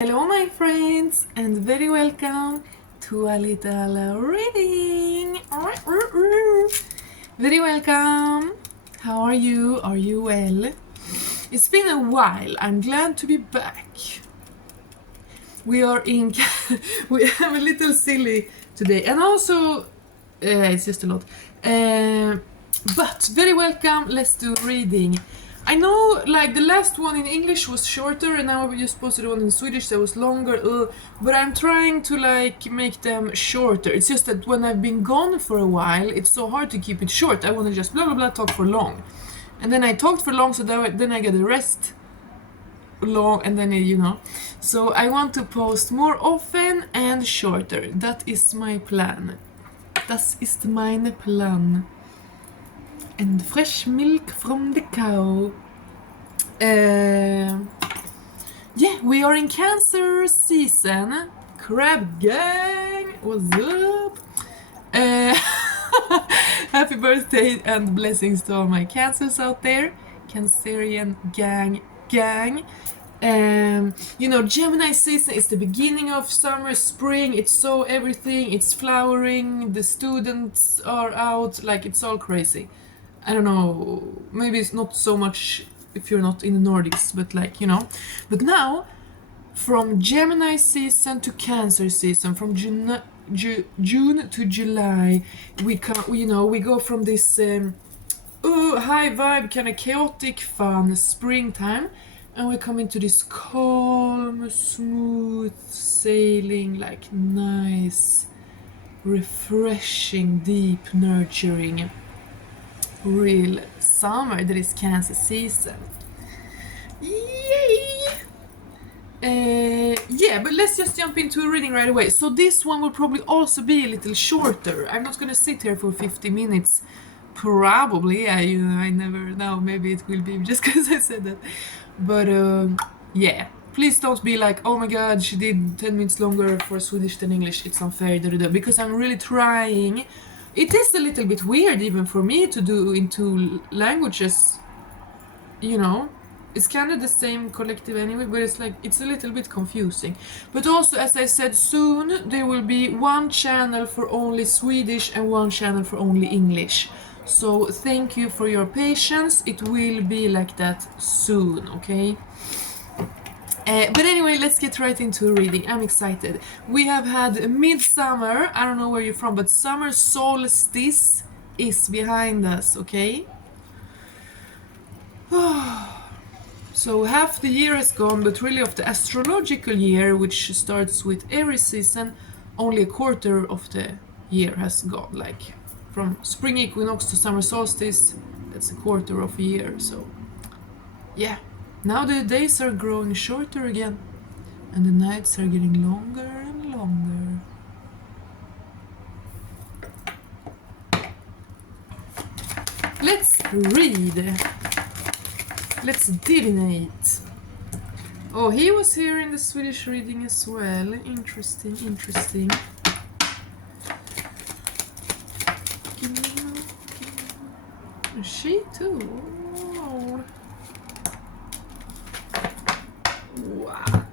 Hello my friends and very welcome to a little reading. Very welcome. How are you? Are you well? It's been a while. I'm glad to be back. We are in we am a little silly today and also it's just a lot. But very welcome. Let's do reading. I know, like, the last one in English was shorter and now we just posted one in Swedish that was longer, but I'm trying to, like, make them shorter. It's just that when I've been gone for a while, it's so hard to keep it short. I want to just blah blah blah talk for long. And then I talked for long, so then I get a rest long, and then, So I want to post more often and shorter. That is my plan. Das ist mein Plan. And fresh milk from the cow. Yeah, we are in Cancer season. Crab gang, what's up? Happy birthday and blessings to all my Cancers out there. Cancerian gang. Gemini season is the beginning of summer, spring. It's so everything. It's flowering. The students are out. Like, it's all crazy. I don't know, maybe it's not so much if you're not in the Nordics, but But now, from Gemini season to Cancer season, from June to July, we go from this high vibe, kind of chaotic, fun springtime, and we come into this calm, smooth sailing, like nice, refreshing, deep, nurturing real summer that is Cancer season. Yay! But let's just jump into a reading right away. So this one will probably also be a little shorter. I'm not gonna sit here for 50 minutes. Probably. I never know. Maybe it will be just because I said that. But yeah. Please don't be like, oh my god, she did 10 minutes longer for Swedish than English. It's unfair. Because I'm really trying. It is a little bit weird even for me to do in two languages, It's kind of the same collective anyway, but it's a little bit confusing. But also, as I said, soon there will be one channel for only Swedish and one channel for only English. So thank you for your patience. It will be like that soon, okay? But anyway, let's get right into reading. I'm excited. We have had midsummer. I don't know where you're from, but summer solstice is behind us, okay? So half the year has gone, but really of the astrological year, which starts with Aries season, only a quarter of the year has gone. Like, from spring equinox to summer solstice, that's a quarter of a year, so yeah. Now the days are growing shorter again, and the nights are getting longer and longer. Let's read. Let's divinate. Oh, he was here in the Swedish reading as well. Interesting. She too. Oh. What?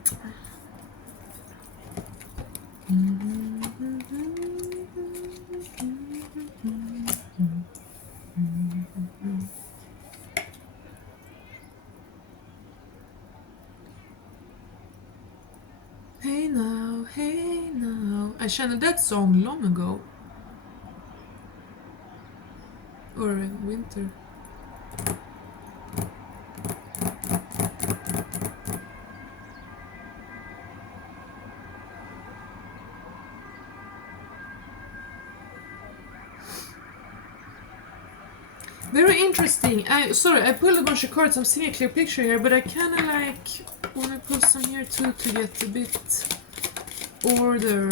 Hey now. I channeled that song long ago. Or in winter. Very interesting. Sorry, I pulled a bunch of cards. I'm seeing a clear picture here, but I kind of want to pull some here too to get a bit order.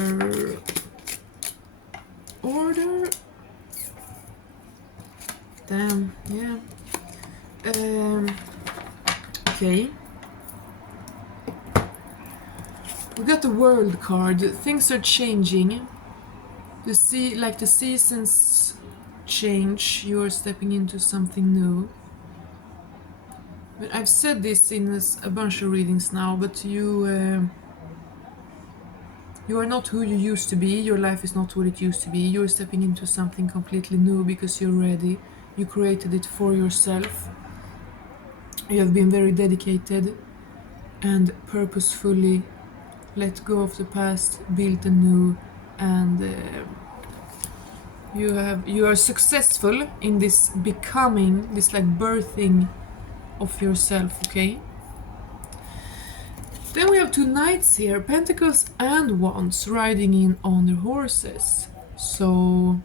Damn, yeah. Okay. We got the world card. Things are changing. The seasons change. You are stepping into something new. But I've said this in a bunch of readings now, but you You are not who you used to be. Your life is not what it used to be. You're stepping into something completely new because you're ready. You created it for yourself. You have been very dedicated and purposefully let go of the past, build a new, and you are successful in this becoming, this like birthing of yourself. Okay. Then we have two knights here, pentacles and wands, riding in on their horses. So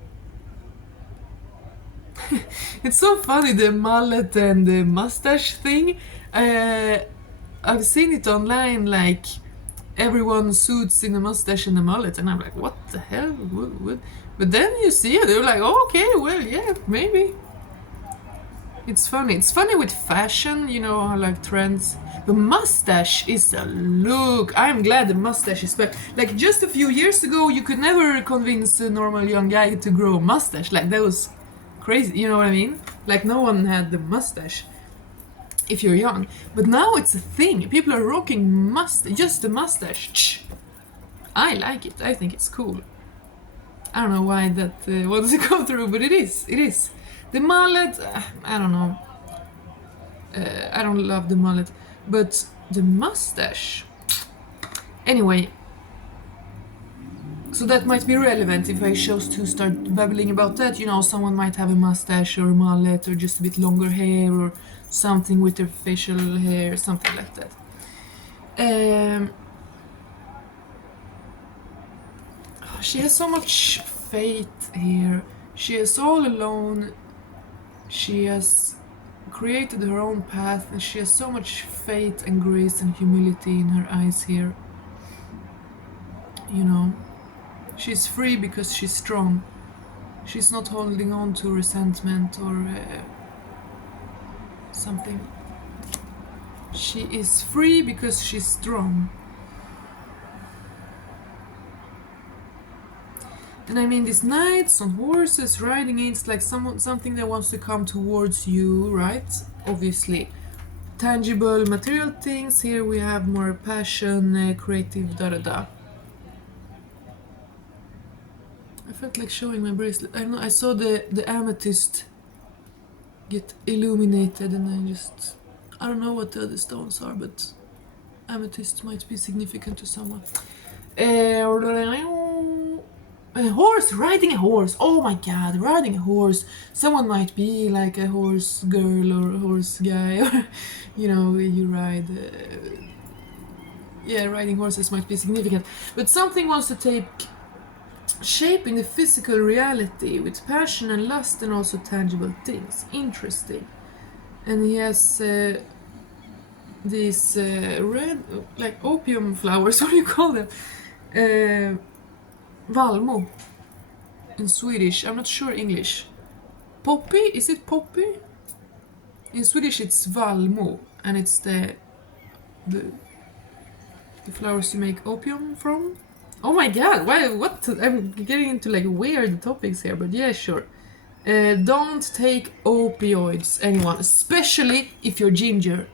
it's so funny, the mullet and the mustache thing. I've seen it online, like everyone suits in a mustache and a mullet, and I'm like, what the hell? What? But then you see it, they're like, oh, okay, well, yeah, maybe. It's funny. It's funny with fashion, you know, how like trends. The mustache is a look. I'm glad the mustache is back. Like just a few years ago, you could never convince a normal young guy to grow a mustache. Like that was crazy. You know what I mean? Like no one had the mustache if you're young. But now it's a thing. People are rocking just the mustache. I like it. I think it's cool. I don't know why that wants to go through, but it is. It is. The mullet, I don't know. I don't love the mullet, but the mustache. Anyway, so that might be relevant if I chose to start babbling about that. You know, someone might have a mustache or a mullet or just a bit longer hair or something with their facial hair, something like that. She has so much faith here. She is all alone. She has created her own path, and she has so much faith and grace and humility in her eyes here. You know, she's free because she's strong. She's not holding on to resentment or something. She is free because she's strong. And I mean, these knights on horses riding in, it's like something that wants to come towards you, right? Obviously. Tangible material things. Here we have more passion, creative, da-da-da. I felt like showing my bracelet. I don't know, I saw the amethyst get illuminated and I don't know what the other stones are, but amethyst might be significant to someone. A horse, riding a horse. Oh my god, riding a horse. Someone might be like a horse girl or a horse guy, or you know, you ride. Yeah, riding horses might be significant, but something wants to take shape in the physical reality with passion and lust and also tangible things. Interesting. And he has these red, like opium flowers. What do you call them? Valmo in Swedish. I'm not sure English. Poppy? Is it poppy? In Swedish it's valmo, and it's the flowers you make opium from. Oh my god, why? What? I'm getting into like weird topics here, but yeah, sure. Don't take opioids, anyone, especially if you're ginger.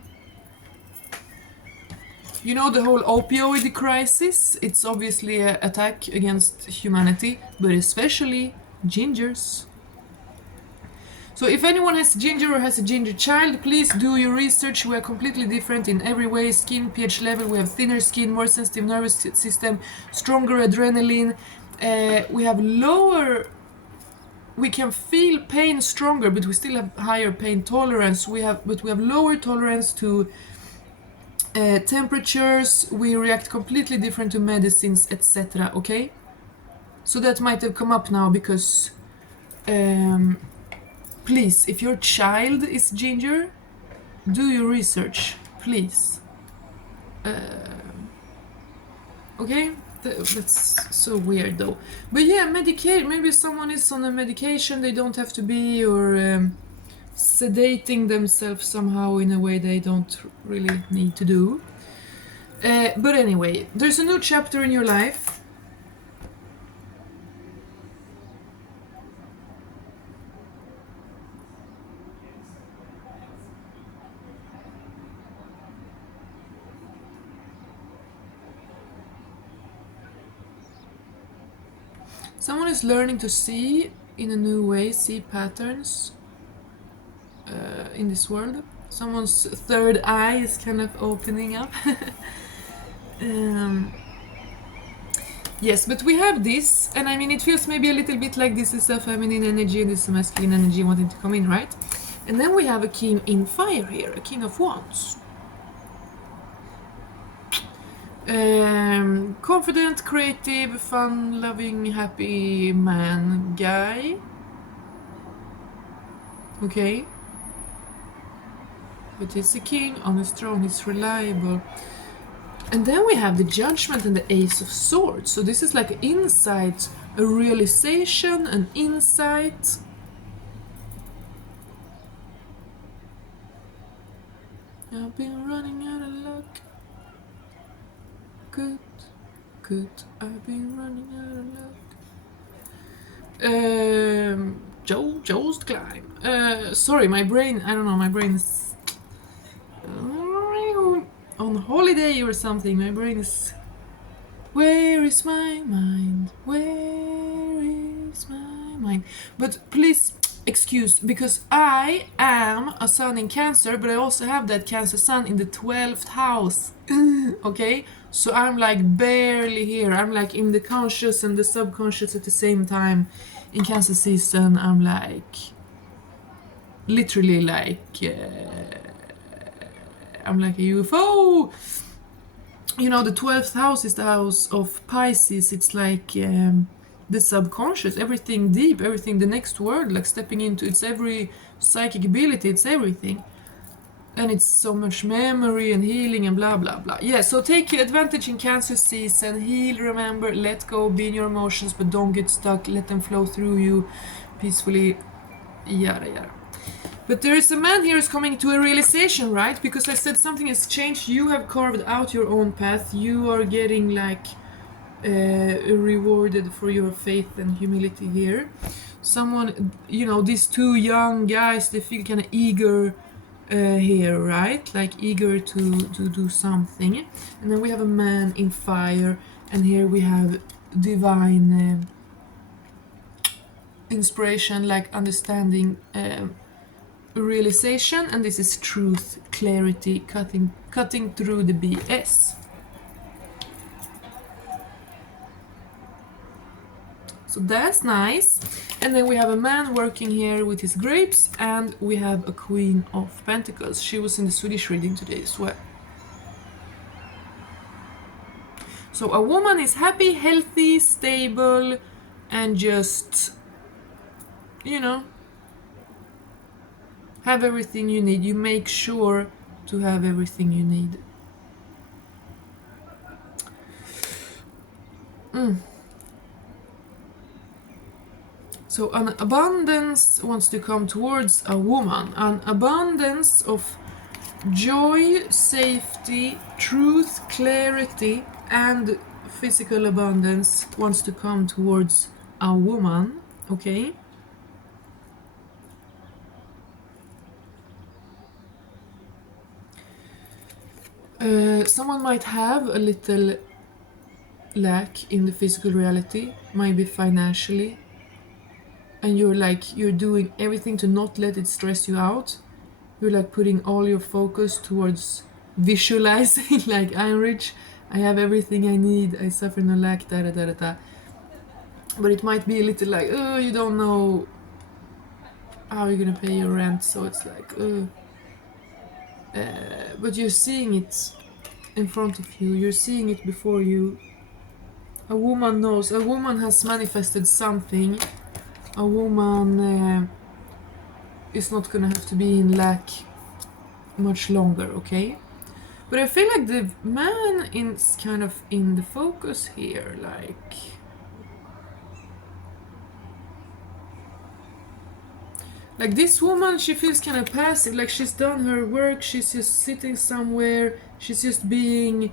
You know the whole opioid crisis? It's obviously an attack against humanity, but especially gingers. So if anyone has ginger or has a ginger child, please do your research. We are completely different in every way. Skin, pH level, we have thinner skin, more sensitive nervous system, stronger adrenaline. We have lower... We can feel pain stronger, but we still have higher pain tolerance. We have lower tolerance to temperatures. We react completely different to medicines, etc. Okay? So that might have come up now because... please, if your child is ginger, do your research, please. Okay? That's so weird though. But yeah, maybe someone is on a medication they don't have to be, or sedating themselves somehow in a way they don't really need to do. But anyway, there's a new chapter in your life. Someone is learning to see in a new way, see patterns in this world. Someone's third eye is kind of opening up. Yes, but we have this, and I mean, it feels maybe a little bit like this is a feminine energy and this is a masculine energy wanting to come in, right? And then we have a king in fire here, a king of wands. Confident, creative, fun-loving, happy man guy. Okay. But he's a king on his throne, he's reliable. And then we have the Judgment and the Ace of Swords. So this is like an insight, a realization, an insight. I've been running out of luck. Good, good. I've been running out of luck. Joe's climb. Sorry, my brain. I don't know. My brain is on holiday or something. My brain is. Where is my mind? Where is my mind? But please excuse, because I am a sun in Cancer, but I also have that Cancer sun in the 12th house. Okay, so I'm like barely here. I'm like in the conscious and the subconscious at the same time. In Cancer season, I'm like literally like I'm like a UFO. You know, the 12th house is the house of Pisces. It's like the subconscious, everything deep, everything, the next world, like stepping into, it's every psychic ability, it's everything. And it's so much memory and healing and blah, blah, blah. Yeah, so take advantage in Cancer season, heal, remember, let go, be in your emotions, but don't get stuck, let them flow through you peacefully, yada, yada. But there is a man here who's coming to a realization, right? Because I said something has changed. You have carved out your own path. You are getting like rewarded for your faith and humility here. Someone, you know, these two young guys, they feel kind of eager here, right? Like eager to do something. And then we have a man in fire. And here we have divine inspiration, like understanding, realization, and this is truth, clarity, cutting through the BS. So that's nice. And then we have a man working here with his grapes, and we have a Queen of Pentacles. She was in the Swedish reading today as well. So a woman is happy, healthy, stable, and just, you know, have everything you need. You make sure to have everything you need. So an abundance wants to come towards a woman. An abundance of joy, safety, truth, clarity, and physical abundance wants to come towards a woman. Okay? Someone might have a little lack in the physical reality, maybe financially, and you're doing everything to not let it stress you out. You're like putting all your focus towards visualizing, like, I'm rich, I have everything I need, I suffer no lack, da da da da da. But it might be a little like, oh, you don't know how you're gonna pay your rent, so it's like, but you're seeing it in front of you, you're seeing it before you. A woman knows, a woman has manifested something, a woman is not gonna have to be in lack much longer, okay? But I feel like the man is kind of in the focus here, like this woman, she feels kind of passive, like she's done her work, she's just sitting somewhere, she's just being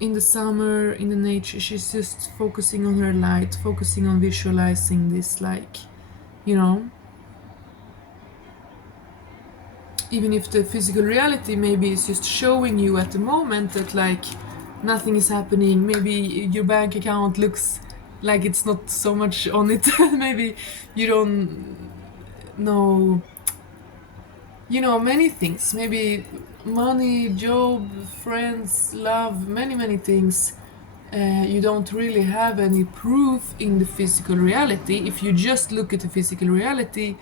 in the summer, in the nature, she's just focusing on her light, focusing on visualizing this, like, you know, even if the physical reality maybe is just showing you at the moment that like nothing is happening, maybe your bank account looks like it's not so much on it. Maybe you don't know, you know, many things, maybe money, job, friends, love, many things. You don't really have any proof in the physical reality. If you just look at the physical reality,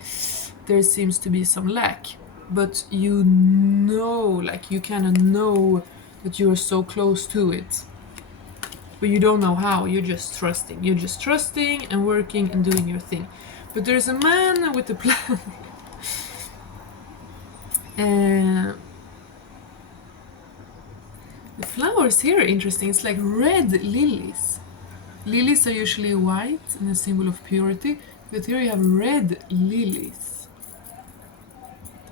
there seems to be some lack. But you know, like you kind of know that you are so close to it. But you don't know how, you're just trusting. You're just trusting and working and doing your thing. But there's a man with a plan. The flowers here are interesting. It's like red lilies. Lilies are usually white and a symbol of purity, but here you have red lilies.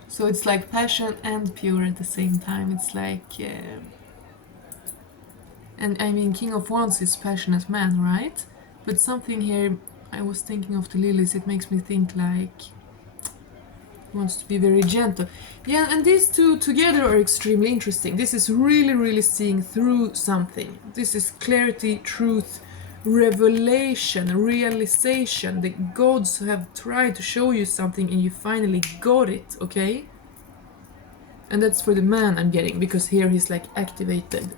So it's like passion and pure at the same time. It's like, and I mean, King of Wands is passionate man, right? But something here, I was thinking of the lilies, it makes me think like he wants to be very gentle. Yeah, and these two together are extremely interesting. This is really seeing through something. This is clarity, truth, revelation, realization. The gods have tried to show you something and you finally got it, okay? And that's for the man I'm getting, because here he's like activated.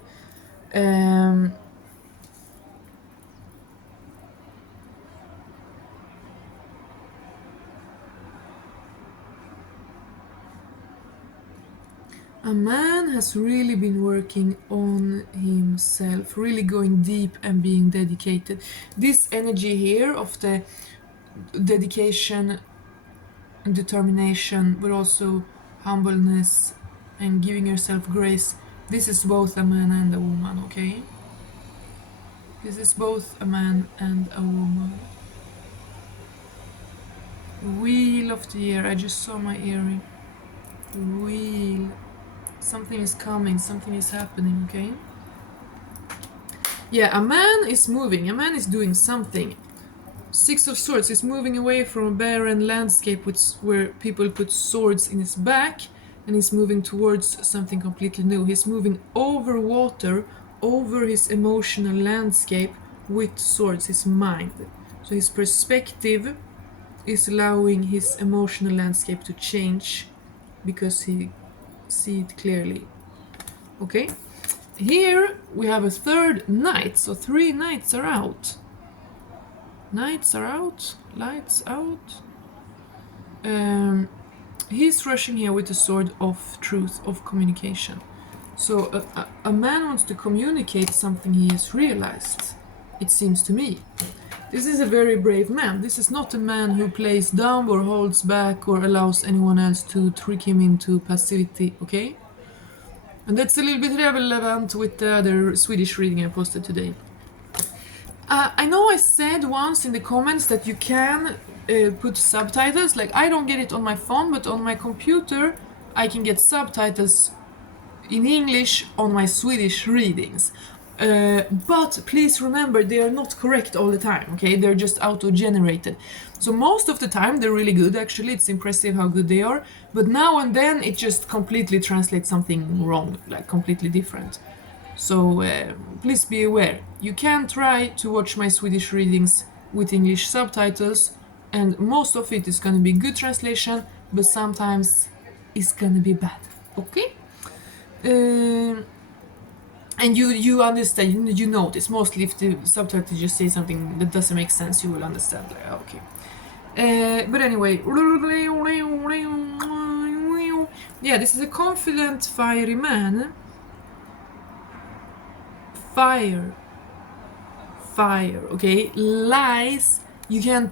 A man has really been working on himself, really going deep and being dedicated. This energy here of the dedication and determination, but also humbleness and giving yourself grace, this is both a man and a woman, okay? This is both a man and a woman. Wheel of the year, I just saw my earring. Wheel. Something is coming, something is happening, okay? Yeah, a man is moving, a man is doing something. Six of Swords is moving away from a barren landscape where people put swords in his back, and he's moving towards something completely new. He's moving over water, over his emotional landscape with swords, his mind. So his perspective is allowing his emotional landscape to change because he see it clearly. Okay, here we have a third knight, so 3 knights are out. Knights are out, lights out. He's rushing here with the sword of truth, of communication. So a man wants to communicate something he has realized, it seems to me. This is a very brave man. This is not a man who plays dumb or holds back or allows anyone else to trick him into passivity, okay? And that's a little bit relevant with the other Swedish reading I posted today. I know I said once in the comments that you can put subtitles. Like, I don't get it on my phone, but on my computer I can get subtitles in English on my Swedish readings. But please remember, they are not correct all the time, okay? They're just auto-generated. So most of the time they're really good, actually. It's impressive how good they are. But now and then it just completely translates something wrong, like completely different. So please be aware. You can try to watch my Swedish readings with English subtitles, and most of it is gonna be good translation, but sometimes it's gonna be bad, okay? And you understand, you notice, mostly if the subtitle just say something that doesn't make sense, you will understand, like, okay. But anyway, yeah, this is a confident, fiery man. Fire, okay? Lies, you can...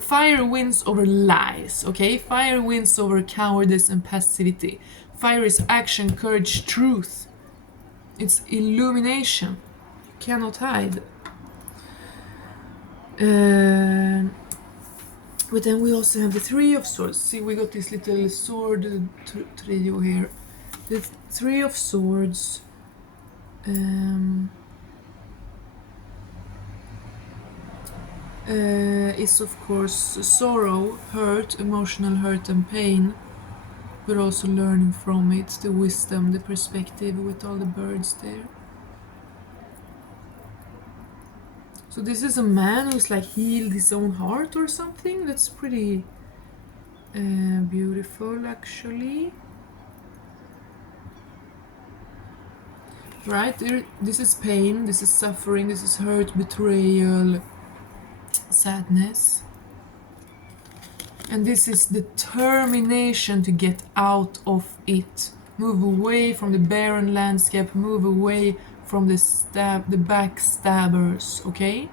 fire wins over lies, okay? Fire wins over cowardice and passivity. Fire is action, courage, truth. It's illumination. You cannot hide. But then we also have the Three of Swords. See, we got this little sword trio here. The Three of Swords is of course sorrow, hurt, emotional hurt and pain, but also learning from it, the wisdom, the perspective with all the birds there. So this is a man who's like healed his own heart or something. That's pretty beautiful, actually. Right? This is pain, this is suffering, this is hurt, betrayal, sadness. And this is determination to get out of it. Move away from the barren landscape, move away from the backstabbers, okay?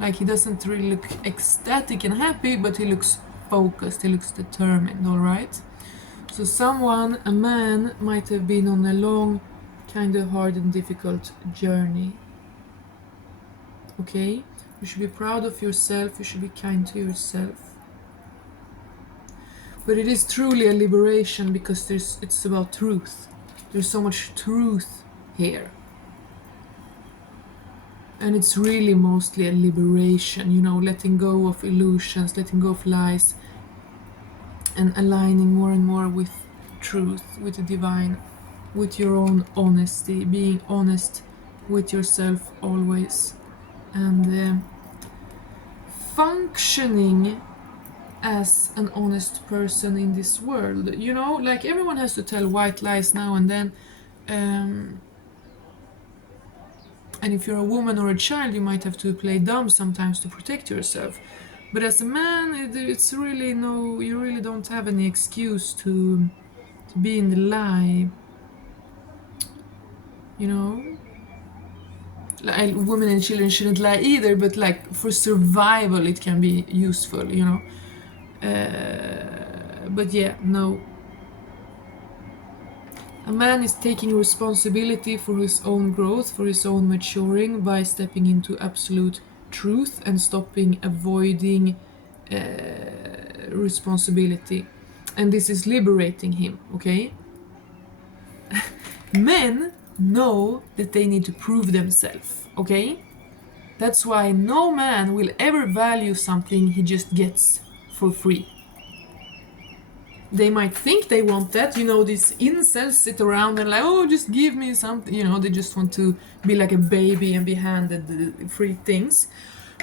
Like, he doesn't really look ecstatic and happy, but he looks focused, he looks determined, alright? So someone, a man, might have been on a long, kind of hard and difficult journey. Okay? You should be proud of yourself, you should be kind to yourself. But it is truly a liberation because it's about truth. There's so much truth here. And it's really mostly a liberation, you know, letting go of illusions, letting go of lies, and aligning more and more with truth, with the divine, with your own honesty, being honest with yourself always, and functioning as an honest person in this world. You know, like, everyone has to tell white lies now and then, and if you're a woman or a child, you might have to play dumb sometimes to protect yourself. But as a man, it's really no, you really don't have any excuse to be in the lie. You know? Like, women and children shouldn't lie either, but like, for survival it can be useful, you know? But yeah, no. A man is taking responsibility for his own growth, for his own maturing, by stepping into absolute truth and stopping avoiding responsibility. And this is liberating him, okay? Men know that they need to prove themselves, okay? That's why no man will ever value something he just gets for free. They might think they want that, you know, these incels sit around and like, oh, just give me something, you know, they just want to be like a baby and be handed the free things.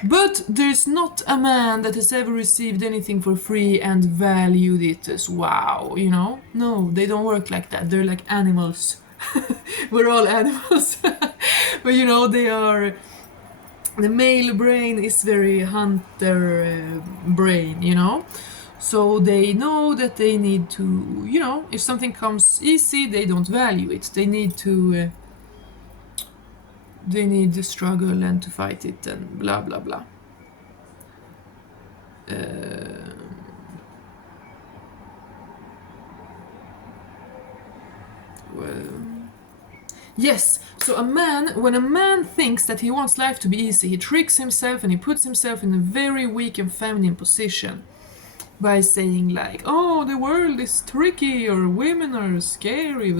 But there's not a man that has ever received anything for free and valued it as wow, you know? No, they don't work like that. They're like animals. We're all animals. But you know, they are... The male brain is very hunter brain, you know? So they know that they need to, you know, if something comes easy, they don't value it. They need to struggle and to fight it and blah blah blah. Yes, so when a man thinks that he wants life to be easy, he tricks himself and he puts himself in a very weak and feminine position by saying like, oh, the world is tricky, or women are scary.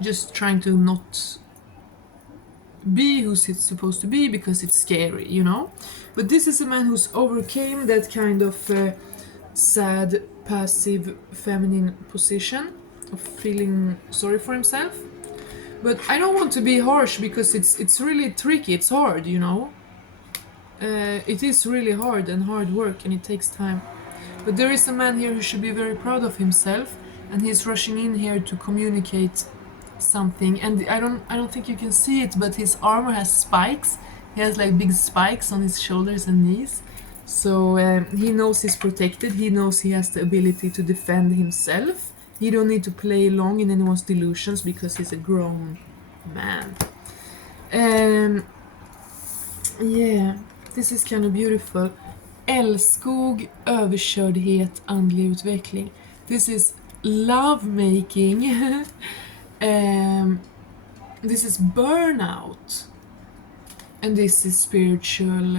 Just trying to not be who it's supposed to be because it's scary, you know? But this is a man who's overcame that kind of sad, passive, feminine position of feeling sorry for himself. But I don't want to be harsh because it's really tricky, it's hard, you know? It is really hard and hard work and it takes time. But there is a man here who should be very proud of himself, and he's rushing in here to communicate something. And I don't think you can see it, but his armor has spikes. He has like big spikes on his shoulders and knees. So he knows he's protected. He knows he has the ability to defend himself. He don't need to play along in anyone's delusions because he's a grown man. Yeah, this is kind of beautiful. Älskog, överkördhet, andlig utveckling. This is lovemaking. This is burnout. And this is spiritual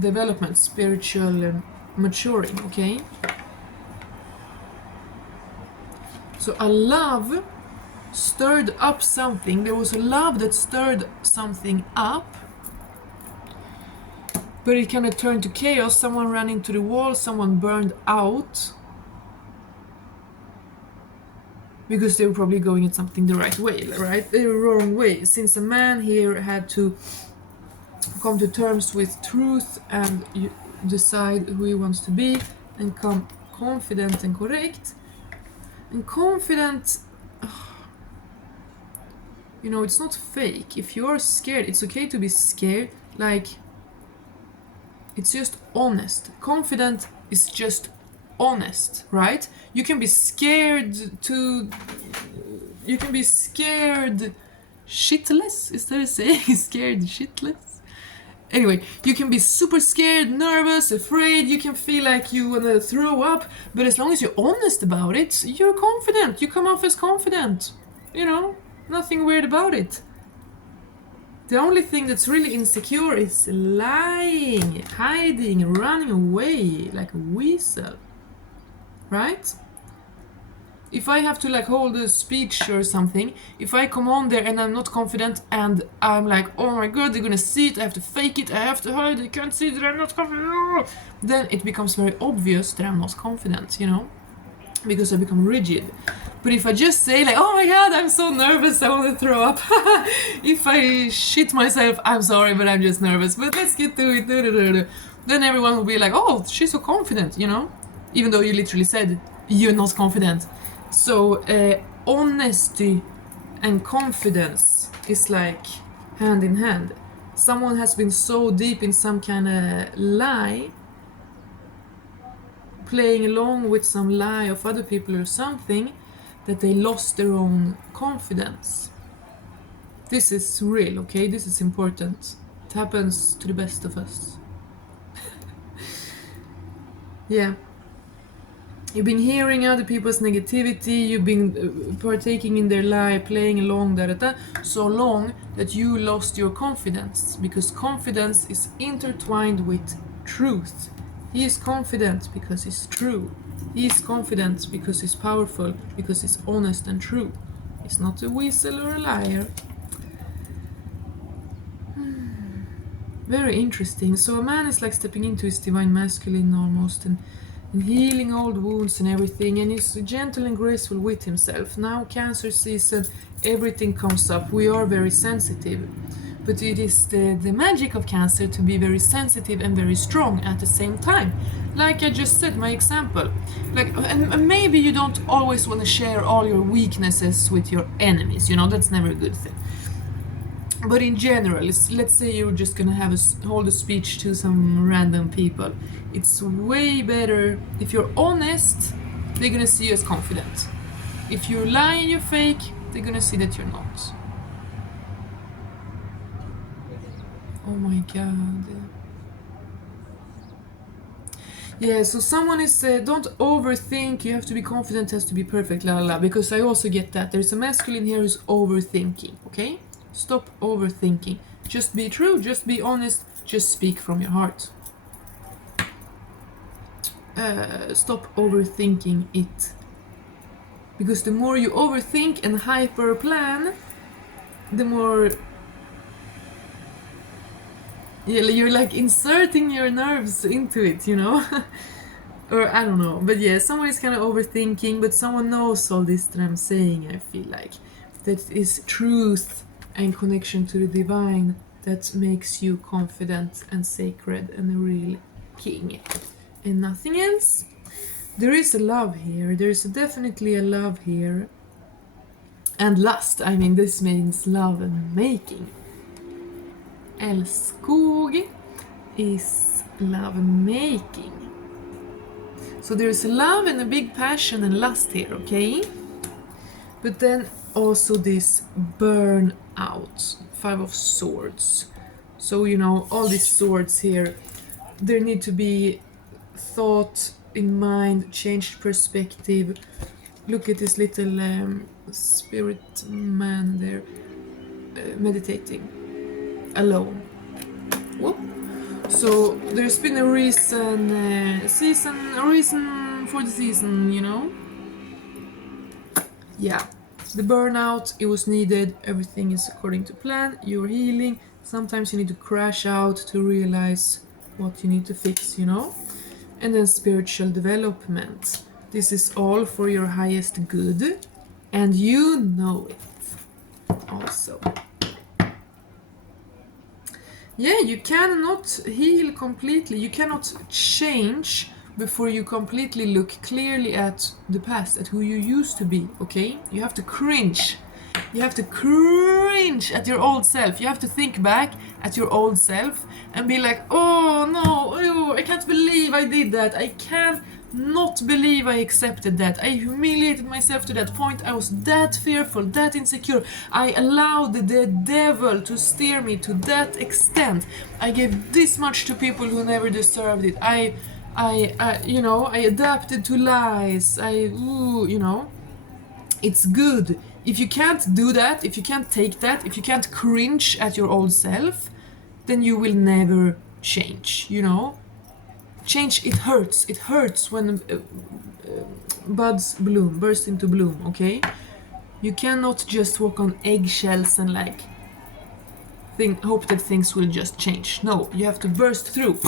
development, spiritual maturing, okay? So a love stirred up something. There was a love that stirred something up, but it kind of turned to chaos. Someone ran into the wall, someone burned out. because they were probably going at something the right way, right? The wrong way. Since a man here had to come to terms with truth and decide who he wants to be and come confident and correct. And confident, you know, it's not fake. If you're scared, it's okay to be scared. Like, it's just honest. Confident is just honest, right? You can be scared shitless, is that a saying? Scared shitless? Anyway, you can be super scared, nervous, afraid, you can feel like you wanna throw up, but as long as you're honest about it, you're confident. You come off as confident. You know, nothing weird about it. The only thing that's really insecure is lying, hiding, running away like a weasel. Right? If I have to like hold a speech or something, if I come on there and I'm not confident and I'm like, oh my god, they're gonna see it, I have to fake it, I have to hide, they can't see that I'm not confident, then it becomes very obvious that I'm not confident, you know? Because I become rigid. But if I just say like, oh my god, I'm so nervous, I want to throw up. If I shit myself, I'm sorry, but I'm just nervous, but let's get to it. Then everyone will be like, oh, she's so confident, you know? Even though you literally said you're not confident. So honesty and confidence is like hand in hand. Someone has been so deep in some kind of lie, playing along with some lie of other people or something, that they lost their own confidence. This is real, okay? This is important. It happens to the best of us. Yeah. You've been hearing other people's negativity, you've been partaking in their lie, playing along, so long that you lost your confidence, because confidence is intertwined with truth. He is confident because he's true. He is confident because he's powerful, because he's honest and true. He's not a weasel or a liar. Very interesting. So a man is like stepping into his divine masculine almost, and healing old wounds and everything, and he's gentle and graceful with himself. Now Cancer season, everything comes up. We are very sensitive, but it is the magic of Cancer to be very sensitive and very strong at the same time. Like I just said, my example, like, and maybe you don't always want to share all your weaknesses with your enemies, you know, that's never a good thing. But in general, let's say you're just gonna hold a speech to some random people. It's way better if you're honest. They're gonna see you as confident. If you lie and you're fake, they're gonna see that you're not. Oh my god. Yeah, so someone is don't overthink. You have to be confident. Has to be perfect. La la la. Because I also get that. There's a masculine here who's overthinking. Okay. Stop overthinking. Just be true, just be honest, just speak from your heart. Stop overthinking it. Because the more you overthink and hyper plan, the more you're like inserting your nerves into it, you know? Or I don't know. But yeah, someone is kind of overthinking, but someone knows all this that I'm saying, I feel like. That is truth and connection to the divine that makes you confident and sacred and a real king, and nothing else. There is a love here. There is definitely a love here, and lust. I mean, this means love and making. Älskog is love making. So there is a love and a big passion and lust here, okay? But then also this burnout, 5 of Swords. So, you know, all these swords here, there need to be thought in mind, changed perspective. Look at this little spirit man there, meditating alone. Whoop. So there's been a reason, a reason for the season, you know? Yeah, the burnout, it was needed, everything is according to plan, you're healing. Sometimes you need to crash out to realize what you need to fix, you know? And then spiritual development. This is all for your highest good. And you know it also. Yeah, you cannot heal completely. You cannot change before you completely look clearly at the past, at who you used to be, okay? You have to cringe. You have to cringe at your old self. You have to think back at your old self and be like, oh no, oh, I can't believe I did that. I can't not believe I accepted that. I humiliated myself to that point. I was that fearful, that insecure. I allowed the devil to steer me to that extent. I gave this much to people who never deserved it. I adapted to lies. It's good. If you can't do that, if you can't take that, if you can't cringe at your old self, then you will never change, Change, it hurts. It hurts when buds bloom, burst into bloom, okay? You cannot just walk on eggshells and hope that things will just change. No, you have to burst through,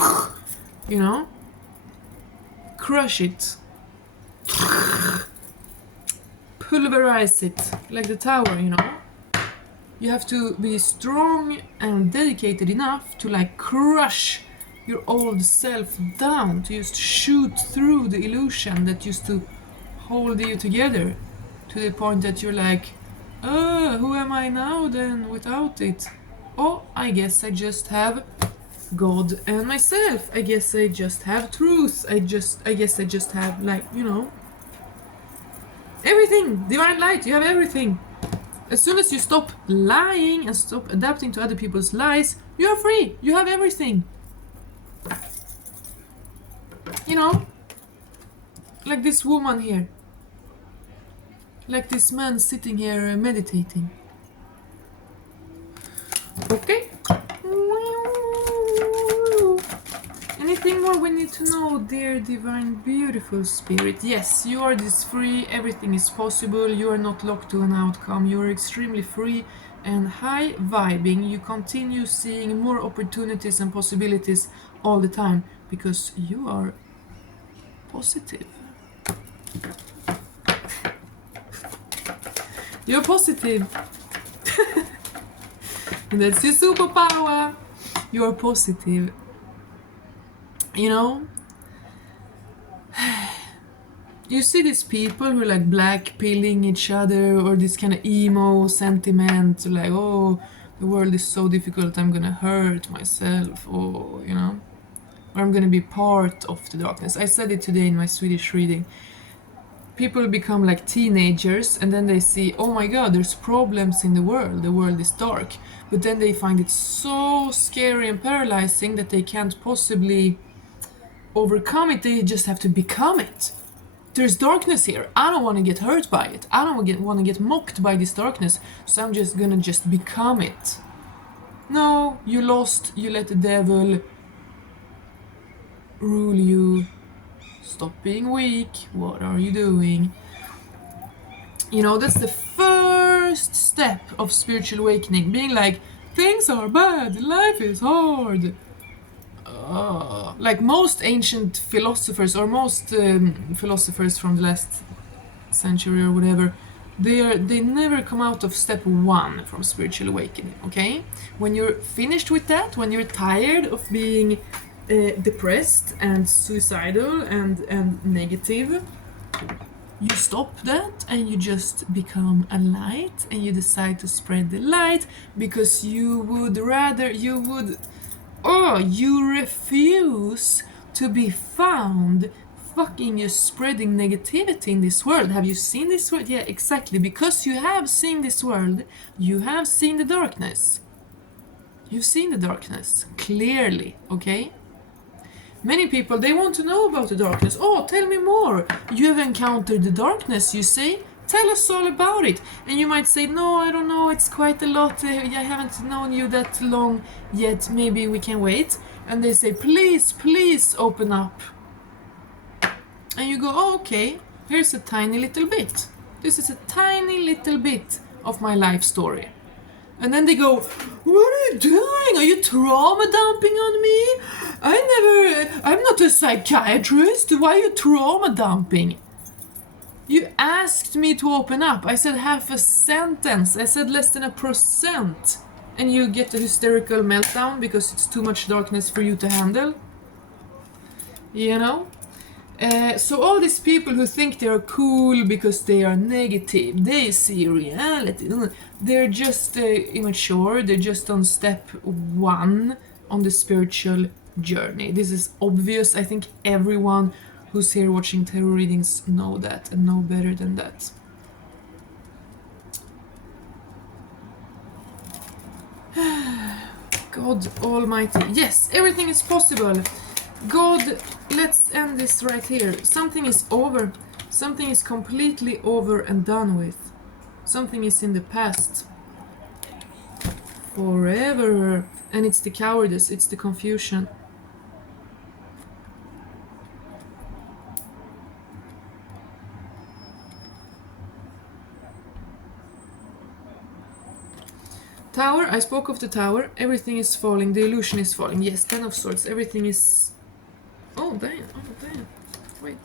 Crush it. Pulverize it, like the tower, You have to be strong and dedicated enough to crush your old self down, to just shoot through the illusion that used to hold you together, to the point that you're like, who am I now then without it? Oh, I guess I just have God and myself. I guess I just have truth. I guess I just have everything, divine light. You have everything. As soon as you stop lying and stop adapting to other people's lies, you are free. You have everything. Like this woman here. Like this man sitting here meditating. Okay. Anything more we need to know, dear divine beautiful spirit? Yes, you are this free, everything is possible, you are not locked to an outcome, you are extremely free and high vibing. You continue seeing more opportunities and possibilities all the time because you are positive. You're positive. And that's your superpower. You're positive. You see these people who are black pilling each other, or this kind of emo sentiment, oh, the world is so difficult, I'm gonna hurt myself, or I'm gonna be part of the darkness. I said it today in my Swedish reading. People become like teenagers and then they see, oh my god, there's problems in the world is dark, but then they find it so scary and paralyzing that they can't possibly overcome it. They just have to become it. There's darkness here. I don't want to get hurt by it. I don't want to get mocked by this darkness, so I'm just gonna become it. No, you lost. You let the devil rule you. Stop being weak. What are you doing? That's the first step of spiritual awakening. Being things are bad, life is hard. Most ancient philosophers, or most philosophers from the last century or whatever, they never come out of step 1 from spiritual awakening, okay? When you're finished with that, when you're tired of being depressed and suicidal and negative, you stop that and you just become a light, and you decide to spread the light because you refuse to be found fucking just spreading negativity in this world. Have you seen this world? Yeah, exactly. Because you have seen this world, you have seen the darkness. You've seen the darkness clearly, okay? Many people, they want to know about the darkness. Oh, tell me more. You have encountered the darkness, you see? Tell us all about it. And you might say, no, I don't know, it's quite a lot. I haven't known you that long yet. Maybe we can wait. And they say, please open up. And you go, oh, okay, here's a tiny little bit. This is a tiny little bit of my life story. And then they go, what are you doing? Are you trauma dumping on me? I'm not a psychiatrist. Why are you trauma dumping? You asked me to open up. I said half a sentence. I said less than 1%. And you get a hysterical meltdown because it's too much darkness for you to handle. You know? So all these people who think they are cool because they are negative, they see reality. They're just immature. They're just on step 1 on the spiritual journey. This is obvious. I think everyone who's here watching tarot readings know that and know better than that. God Almighty. Yes, everything is possible. God, let's end this right here. Something is over. Something is completely over and done with. Something is in the past. Forever. And it's the cowardice, it's the confusion. Tower, I spoke of the tower. Everything is falling, the illusion is falling. Yes, 10 of swords, everything is... Oh, damn. Wait.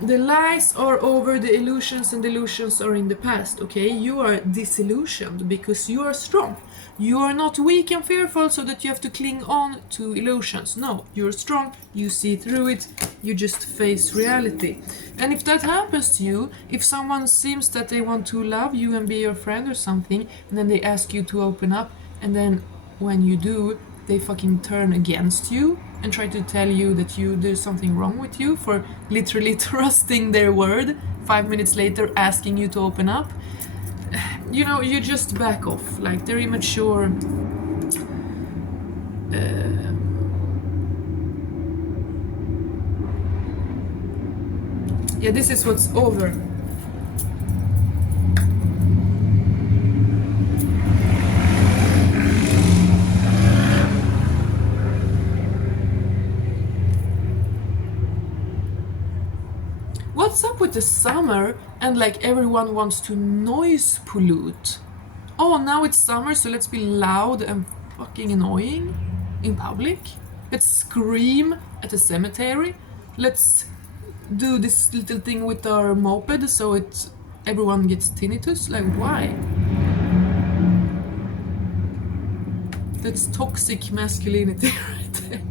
The lies are over the illusions and the illusions are in the past, okay? You are disillusioned because you are strong. You are not weak and fearful so that you have to cling on to illusions. No, you're strong, you see through it, you just face reality. And if that happens to you, if someone seems that they want to love you and be your friend or something, and then they ask you to open up, and then when you do, they fucking turn against you and try to tell you that there's something wrong with you for literally trusting their word, 5 minutes later asking you to open up, you know, you just back off. Like, they're immature. Yeah, this is what's over. What's up with the summer and like everyone wants to noise pollute? Oh, now it's summer, so let's be loud and fucking annoying in public. Let's scream at a cemetery. Let's do this little thing with our moped so everyone gets tinnitus. Like, why? That's toxic masculinity right there.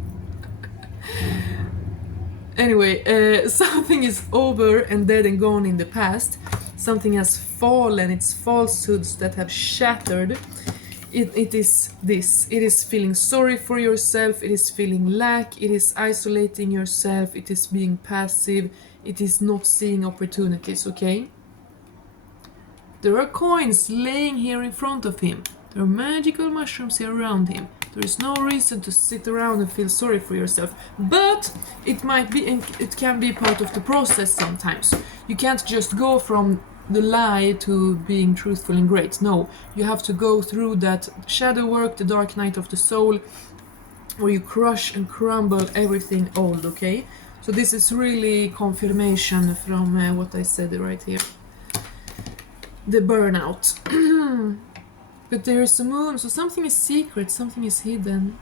Anyway, something is over and dead and gone in the past. Something has fallen, it's falsehoods that have shattered. It is this. It is feeling sorry for yourself, it is feeling lack, it is isolating yourself, it is being passive, it is not seeing opportunities, okay? There are coins laying here in front of him. There are magical mushrooms here around him. There is no reason to sit around and feel sorry for yourself. But it might be, it can be part of the process sometimes. You can't just go from the lie to being truthful and great. No, you have to go through that shadow work, the dark night of the soul, where you crush and crumble everything old, okay? So this is really confirmation from what I said right here. The burnout. But there is a moon, so something is secret, something is hidden.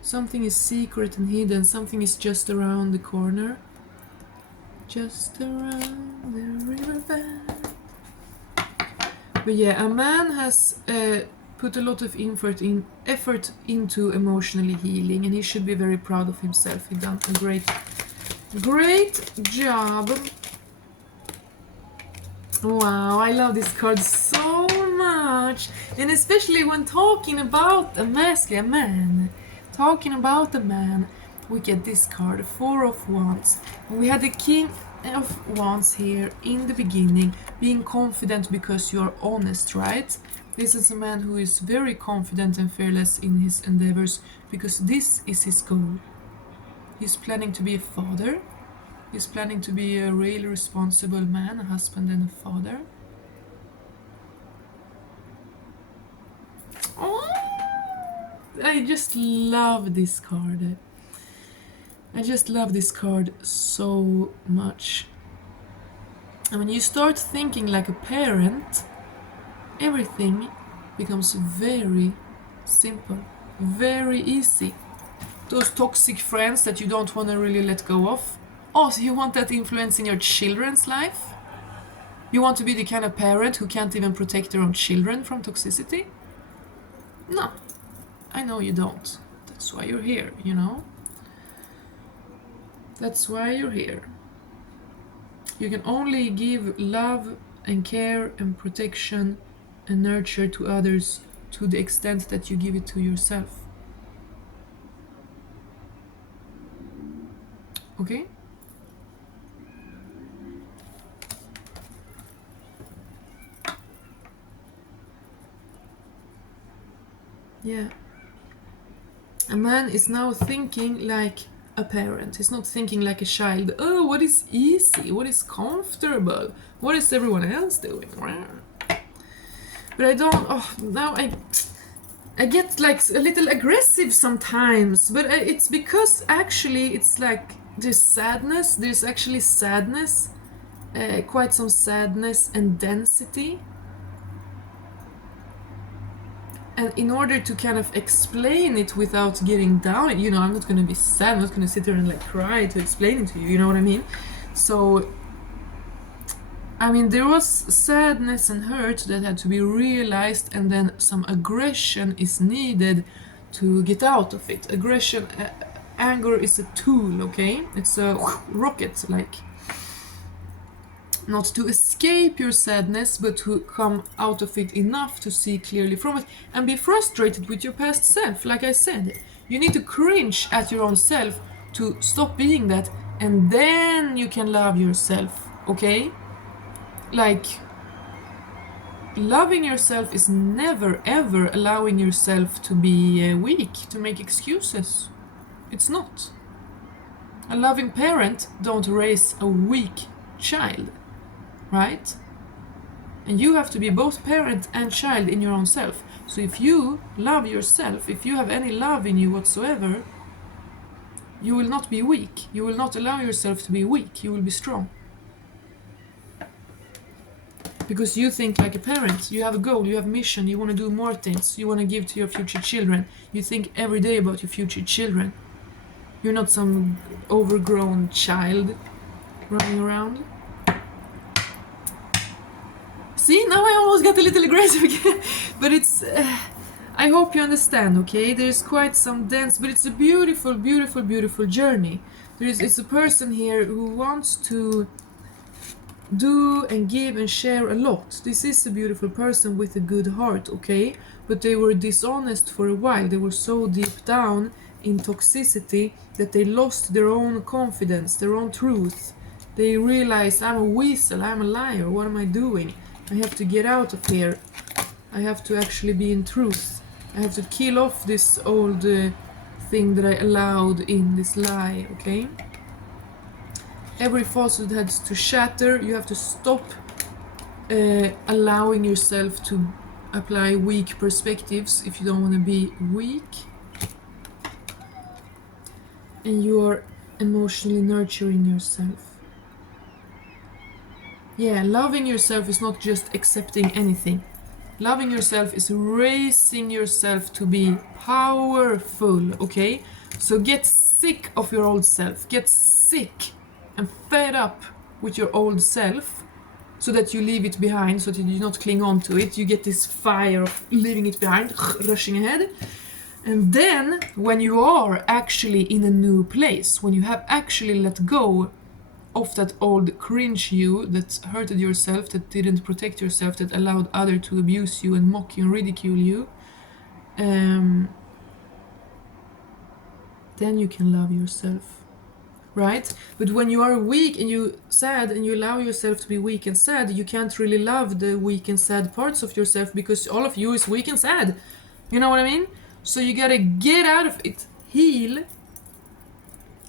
Something is secret and hidden, something is just around the corner. Just around the riverbed. But yeah, a man has put a lot of effort into emotionally healing, and he should be very proud of himself. He's done a great job. Wow, I love this card so much, and especially when talking about a masculine man. Talking about a man, we get this card, 4 of Wands. We had the King of Wands here in the beginning, being confident because you are honest, right? This is a man who is very confident and fearless in his endeavors because this is his goal. He's planning to be a father. He's planning to be a really responsible man, a husband and a father. Oh, I just love this card. I just love this card so much. And when you start thinking like a parent, everything becomes very simple, very easy. Those toxic friends that you don't want to really let go of. Oh, so you want that influence in your children's life? You want to be the kind of parent who can't even protect their own children from toxicity? No, I know you don't. That's why you're here, you know? That's why you're here. You can only give love and care and protection and nurture to others to the extent that you give it to yourself. Okay? Yeah. A man is now thinking like a parent. He's not thinking like a child. Oh, what is easy? What is comfortable? What is everyone else doing? But I don't. Oh, now I get like a little aggressive sometimes. But it's because actually it's like there's sadness. There's actually sadness, quite some sadness and density. And in order to kind of explain it without getting down, you know, I'm not going to be sad, I'm not going to sit there and like cry to explain it to you, you know what I mean? So, I mean, there was sadness and hurt that had to be realized, and then some aggression is needed to get out of it. Aggression, anger is a tool, okay? It's a rocket, like. Not to escape your sadness, but to come out of it enough to see clearly from it and be frustrated with your past self. Like I said, you need to cringe at your own self to stop being that, and then you can love yourself, okay? Like, loving yourself is never ever allowing yourself to be weak, to make excuses. It's not. A loving parent don't raise a weak child. Right? And you have to be both parent and child in your own self. So if you love yourself, if you have any love in you whatsoever, you will not be weak. You will not allow yourself to be weak. You will be strong. Because you think like a parent. You have a goal, you have a mission, you want to do more things. You want to give to your future children. You think every day about your future children. You're not some overgrown child running around. See, now I almost got a little aggressive again. But it's... I hope you understand, okay? There's quite some dense... But it's a beautiful, beautiful, beautiful journey. It's a person here who wants to do and give and share a lot. This is a beautiful person with a good heart, okay? But they were dishonest for a while. They were so deep down in toxicity that they lost their own confidence, their own truth. They realized, I'm a weasel, I'm a liar, what am I doing? I have to get out of here. I have to actually be in truth. I have to kill off this old thing that I allowed in, this lie, okay? Every falsehood has to shatter. You have to stop allowing yourself to apply weak perspectives if you don't want to be weak. And you are emotionally nurturing yourself. Yeah, loving yourself is not just accepting anything. Loving yourself is raising yourself to be powerful, okay? So get sick of your old self. Get sick and fed up with your old self so that you leave it behind, so that you do not cling on to it. You get this fire of leaving it behind, rushing ahead. And then, when you are actually in a new place, when you have actually let go of that old cringe you that hurted yourself, that didn't protect yourself, that allowed others to abuse you and mock you and ridicule you, then you can love yourself, right? But when you are weak and you sad and you allow yourself to be weak and sad, you can't really love the weak and sad parts of yourself because all of you is weak and sad. You know what I mean? So you gotta get out of it, heal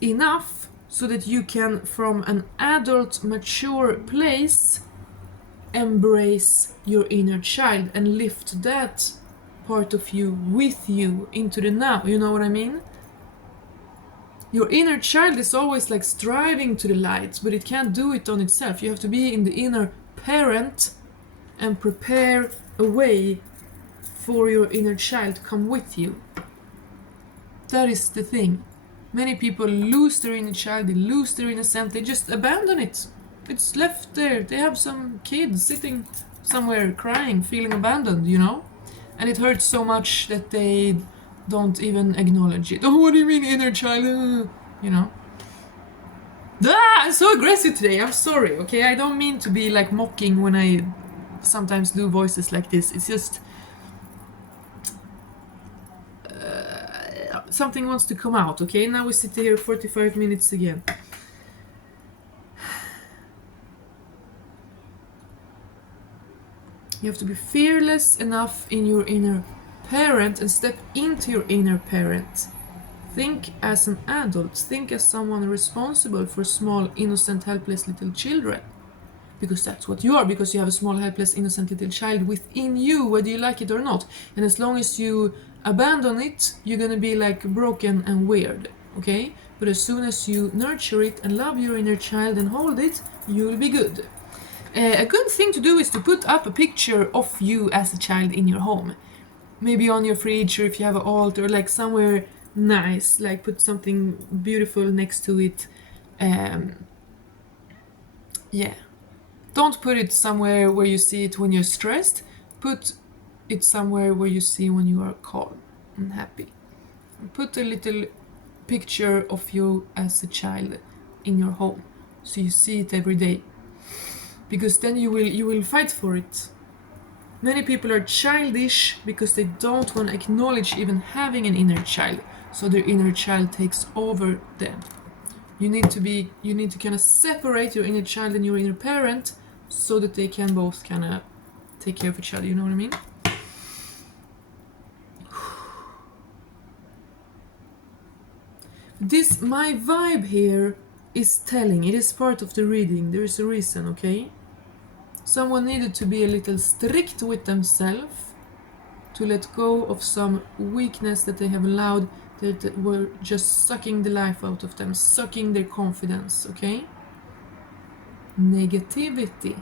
enough so that you can, from an adult, mature place, embrace your inner child and lift that part of you with you into the now. You know what I mean? Your inner child is always like striving to the light, but it can't do it on itself. You have to be in the inner parent and prepare a way for your inner child to come with you. That is the thing. Many people lose their inner child, they lose their innocence, they just abandon it. It's left there. They have some kids sitting somewhere crying, feeling abandoned, you know? And it hurts so much that they don't even acknowledge it. Oh, what do you mean inner child? You know? Ah, I'm so aggressive today. I'm sorry, okay? I don't mean to be like mocking when I sometimes do voices like this. It's just something wants to come out, okay? Now we sit here 45 minutes again. You have to be fearless enough in your inner parent and step into your inner parent. Think as an adult, think as someone responsible for small, innocent, helpless little children. Because that's what you are, because you have a small, helpless, innocent little child within you, whether you like it or not. And as long as you abandon it, you're gonna be like broken and weird, okay? But as soon as you nurture it and love your inner child and hold it, you'll be good. A good thing to do is to put up a picture of you as a child in your home. Maybe on your fridge, or if you have an altar, like somewhere nice, like put something beautiful next to it. Yeah. Don't put it somewhere where you see it when you're stressed. Put it somewhere where you see when you are calm and happy. Put a little picture of you as a child in your home, so you see it every day. Because then you will fight for it. Many people are childish because they don't want to acknowledge even having an inner child, so their inner child takes over them. You need to kind of separate your inner child and your inner parent so that they can both kind of take care of each other, you know what I mean? This, my vibe here is telling, it is part of the reading, there is a reason, okay? Someone needed to be a little strict with themselves, to let go of some weakness that they have allowed that were just sucking the life out of them, sucking their confidence, okay? Negativity.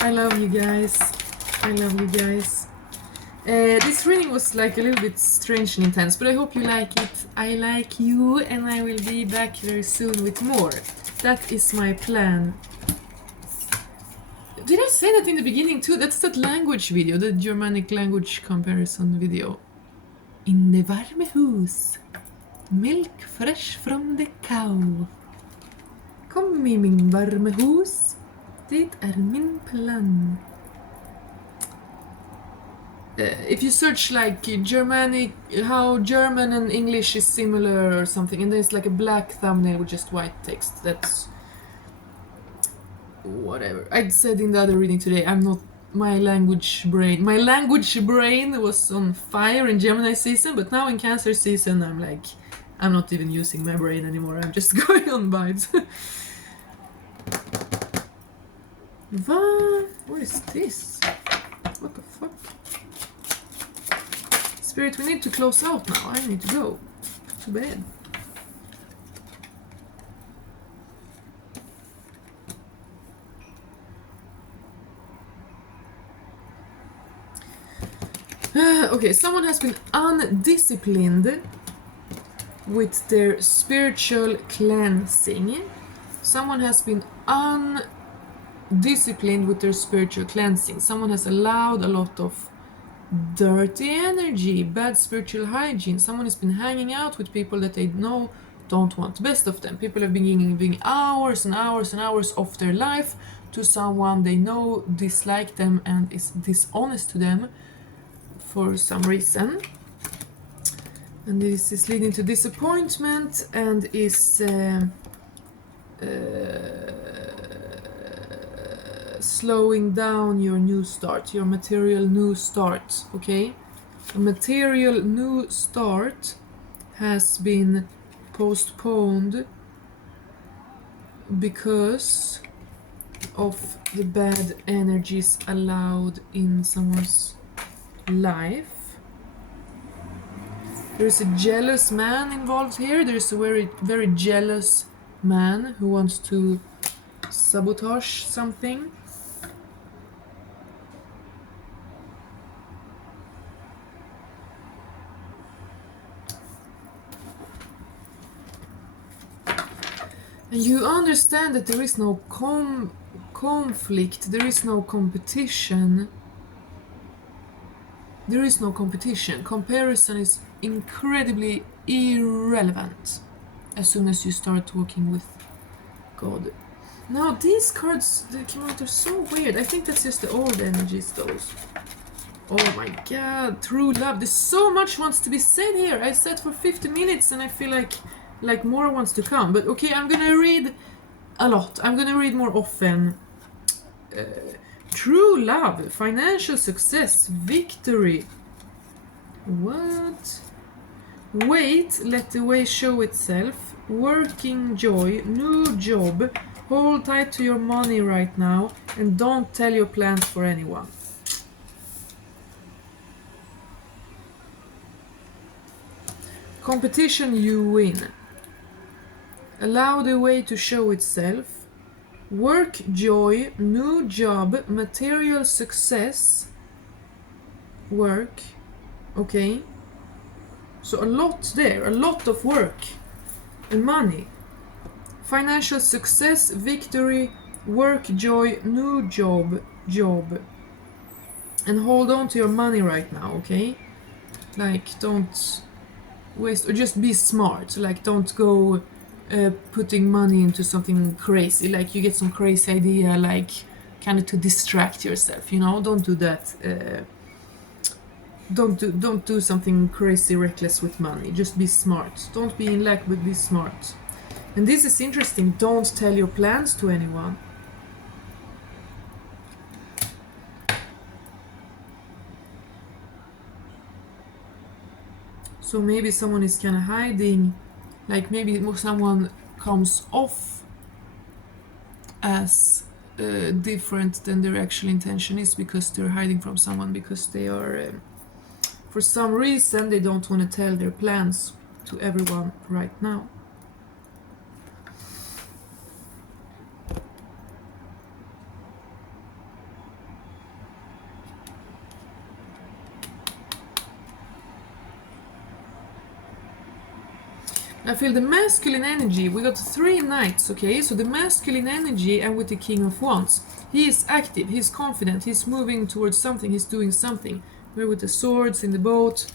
I love you guys. I love you guys. This reading was like a little bit strange and intense, but I hope you like it. I like you, and I will be back very soon with more. That is my plan. Did I say that in the beginning too? That's that language video, the Germanic language comparison video. In det varme hus, milk fresh from the cow. Kom i min varme hus, det är min plan. If you search like Germanic, how German and English is similar or something, and there's like a black thumbnail with just white text, that's whatever. I said in the other reading today, I'm not, my language brain was on fire in Gemini season, but now in Cancer season I'm like, I'm not even using my brain anymore, I'm just going on vibes. What is this? What the fuck? Spirit, we need to close out now. I need to go to bed. Okay, someone has been undisciplined with their spiritual cleansing. Someone has been undisciplined with their spiritual cleansing. Someone has allowed a lot of dirty energy, bad spiritual hygiene. Someone has been hanging out with people that they know don't want the best of them. People have been giving hours and hours and hours of their life to someone they know dislike them and is dishonest to them for some reason. And this is leading to disappointment and is slowing down your new start, your material new start, okay? A material new start has been postponed because of the bad energies allowed in someone's life. There's a jealous man involved here. There's a very, very jealous man who wants to sabotage something. And you understand that there is no conflict, there is no competition. There is no competition. Comparison is incredibly irrelevant as soon as you start talking with God. Now these cards that came out are so weird. I think that's just the old energies, those. Oh my god, true love. There's so much wants to be said here. I said for 50 minutes and I feel like more wants to come. But okay, I'm gonna read a lot. I'm gonna read more often. True love, financial success, victory. What? Wait, let the way show itself. Working joy, new job. Hold tight to your money right now and don't tell your plans for anyone. Competition, you win. Allow the way to show itself. Work joy, new job, material success. Work. Okay. So a lot there, a lot of work and money. Financial success, victory, work joy, new job. And hold on to your money right now, okay? Like, don't waste, or just be smart. Like, don't go putting money into something crazy. Like, you get some crazy idea, like, kind of to distract yourself, you know? Don't do that. Don't do something crazy reckless with money. Just be smart. Don't be in lack, but be smart. And this is interesting. Don't tell your plans to anyone. So maybe someone is kind of hiding, like maybe someone comes off as different than their actual intention is because they're hiding from someone, because they are, for some reason, they don't want to tell their plans to everyone right now. I feel the masculine energy, we got 3 knights, okay? So the masculine energy, and with the King of Wands, he is active, he's confident, he's moving towards something, he's doing something. We're with the swords in the boat,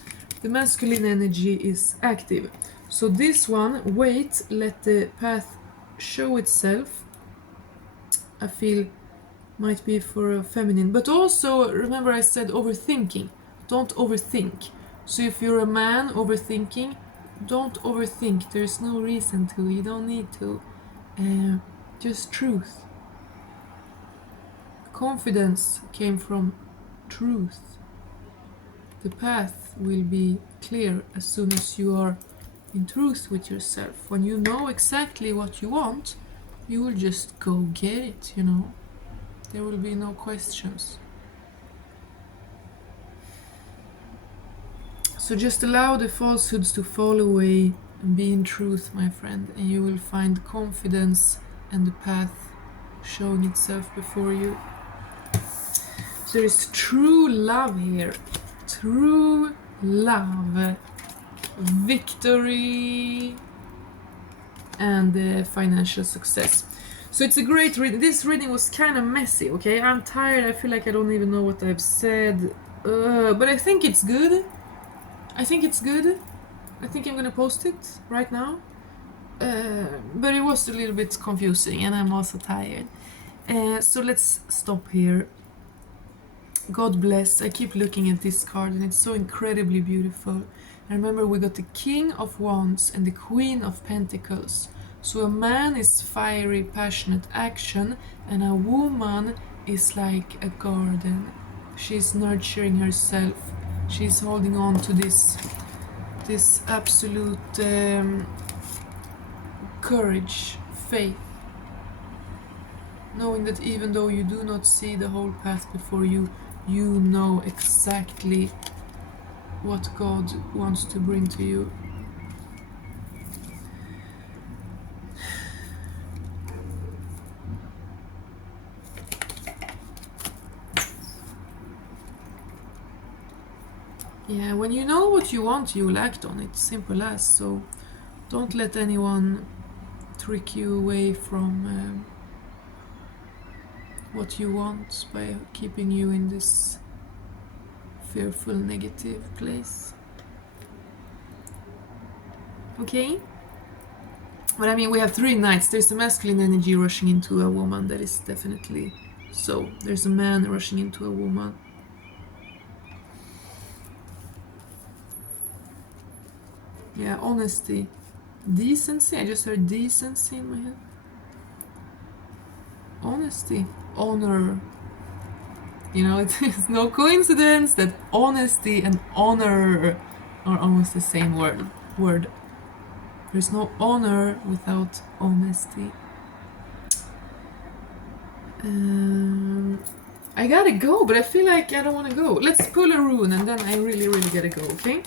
the masculine energy is active. So this one, wait, let the path show itself, I feel might be for a feminine. But also, remember I said overthinking, don't overthink. So if you're a man overthinking, don't overthink. There's no reason to. You don't need to. Just truth. Confidence came from truth. The path will be clear as soon as you are in truth with yourself. When you know exactly what you want, you will just go get it, you know. There will be no questions. So just allow the falsehoods to fall away and be in truth, my friend, and you will find confidence and the path showing itself before you. So there is true love here. True love. Victory. And financial success. So it's a great reading. This reading was kind of messy, okay? I'm tired. I feel like I don't even know what I've said. But I think it's good. I think I'm gonna post it right now. But it was a little bit confusing and I'm also tired. So let's stop here. God bless. I keep looking at this card and it's so incredibly beautiful. And remember, we got the King of Wands and the Queen of Pentacles. So a man is fiery, passionate action, and a woman is like a garden. She's nurturing herself. She's holding on to this absolute courage, faith, knowing that even though you do not see the whole path before you, you know exactly what God wants to bring to you. Yeah, when you know what you want, you will act on it. Simple as. So don't let anyone trick you away from what you want by keeping you in this fearful negative place. Okay? But I mean, we have 3 knights. There's a masculine energy rushing into a woman. That is definitely so. There's a man rushing into a woman. Yeah, honesty. Decency. I just heard decency in my head. Honesty. Honor. You know, it's no coincidence that honesty and honor are almost the same word. There's no honor without honesty. I gotta go, but I feel like I don't want to go. Let's pull a rune and then I really, really gotta go, okay?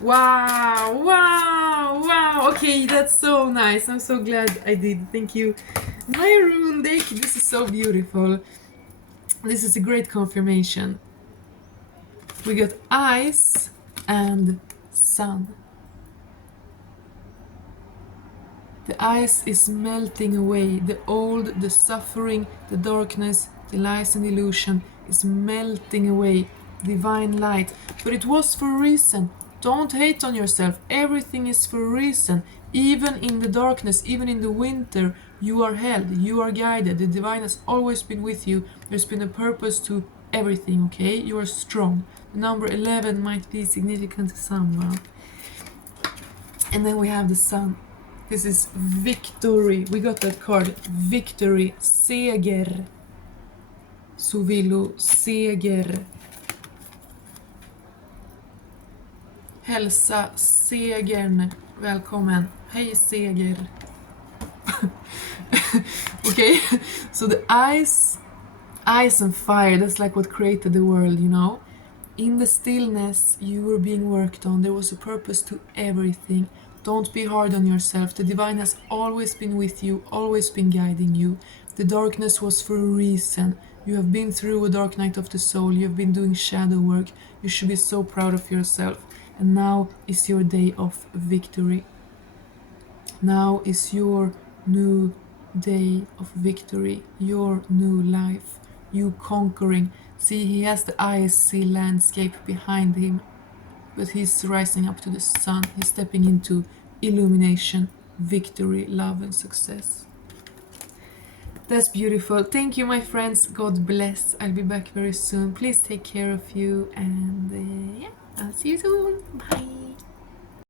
Wow, wow, wow. Okay, that's so nice. I'm so glad I did. Thank you. My rune deck, this is so beautiful. This is a great confirmation. We got ice and sun. The ice is melting away. The old, the suffering, the darkness, the lies and illusion is melting away. Divine light. But it was for a reason. Don't hate on yourself. Everything is for a reason. Even in the darkness, even in the winter, you are held. You are guided. The divine has always been with you. There's been a purpose to everything, okay? You are strong. The number 11 might be significant to someone. And then we have the sun. This is victory. We got that card. Victory. Seger. Suvilo. Seger. Hälsa segern. Välkommen. Hej seger. Okay. So the ice and fire, that's like what created the world, you know. In the stillness, you were being worked on. There was a purpose to everything. Don't be hard on yourself. The divine has always been with you, always been guiding you. The darkness was for a reason. You have been through a dark night of the soul. You have been doing shadow work. You should be so proud of yourself. And now is your day of victory. Now is your new day of victory. Your new life. You conquering. See, he has the icy landscape behind him. But he's rising up to the sun. He's stepping into illumination, victory, love, and success. That's beautiful. Thank you, my friends. God bless. I'll be back very soon. Please take care of you. And yeah, I'll see you soon. Bye.